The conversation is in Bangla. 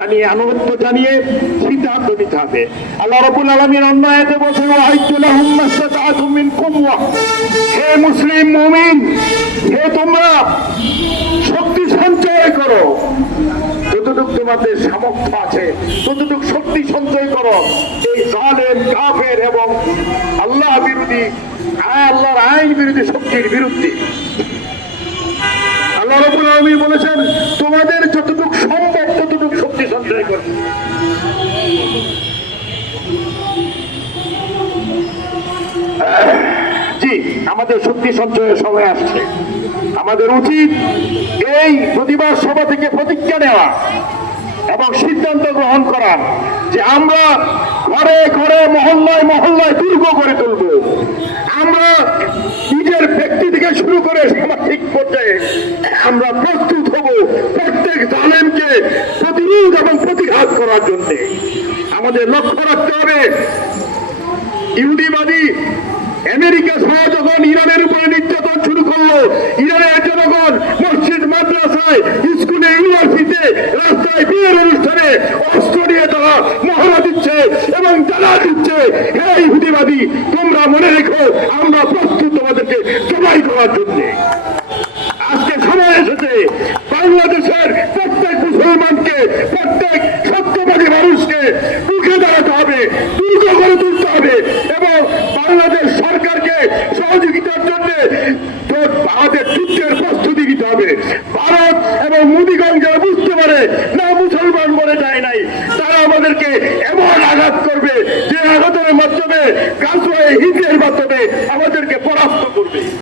আনুগত্য জানিয়ে সিদ্ধান্ত নিতে হবে। আল্লাহ রাব্বুল আলামিন অন্য আয়াতে বলেছেন ওয়াইদু লাহুম মাসতাআতুম মিন কুওয়া, হে মুসলিম মুমিন, হে তোমরা শক্তি সঞ্চয় করো, যতটুকু তোমাদের সামর্থ্য আছে ততটুকু শক্তি সঞ্চয় করো এই জালেম কাফের এবং আল্লাহ বিরোধী আল্লাহর আইন বিরোধী শক্তির বিরুদ্ধে। আল্লাহ রাব্বুল আলামিন বলেছেন তোমাদের যতটুকু সম্ভব ততটুকু শক্তি সঞ্চয় করো। জি, আমাদের শক্তি সঞ্চয়ের সময় আসছে। আমাদের উচিত এই প্রতিবাদ সভা থেকে প্রতিজ্ঞা নেওয়া এবং সিদ্ধান্ত গ্রহণ করা যে আমরা ঘরে ঘরে মহল্লায় মহল্লায় দুর্গ করে তুলব। আমরা নিজের ব্যক্তি থেকে শুরু করে সামাজিক পর্যায়ে আমরা প্রস্তুত হব প্রত্যেক জালেমকে প্রতিরোধ এবং প্রতিঘাত করার জন্য। আমাদের লক্ষ্য রাখতে হবে ইহুদিবাদী আমেরিকা সহ যখন ইরানের উপরে নির্যাতন শুরু করলো, ইরানের জনগণ মসজিদ মাদ্রাসায় স্কুলে ইউনিভার্সিটিতে রাস্তায় বিয়ের অনুষ্ঠানে অস্ত্র নিয়ে তারা মহড়া দিচ্ছে এবং জানা দিচ্ছে হে ইহুদিবাদী তোমরা মনে রেখো আমরা প্রস্তুত তোমাদেরকে জবাই করার জন্য। আজকে সময় এসেছে বাংলাদেশের প্রত্যেক মুসলমানকে প্রত্যেক সত্যবাদী মানুষকে মুখে দাঁড়াতে হবে, দুর্গ করে তুলতে হবে এবং বাংলাদেশ সরকারকে সহযোগিতার জন্য আমাদের যুদ্ধের প্রস্তুতি দিতে হবে। ভারত এবং মোদীগঞ্জ যারা বুঝতে পারে না মুসলমান বলে যায় নাই, তারা আমাদেরকে এমন আঘাত করবে যে আঘাতের মাধ্যমে গাছওয়ায় হিন্দের মাধ্যমে আমাদেরকে পরাস্ত করবে।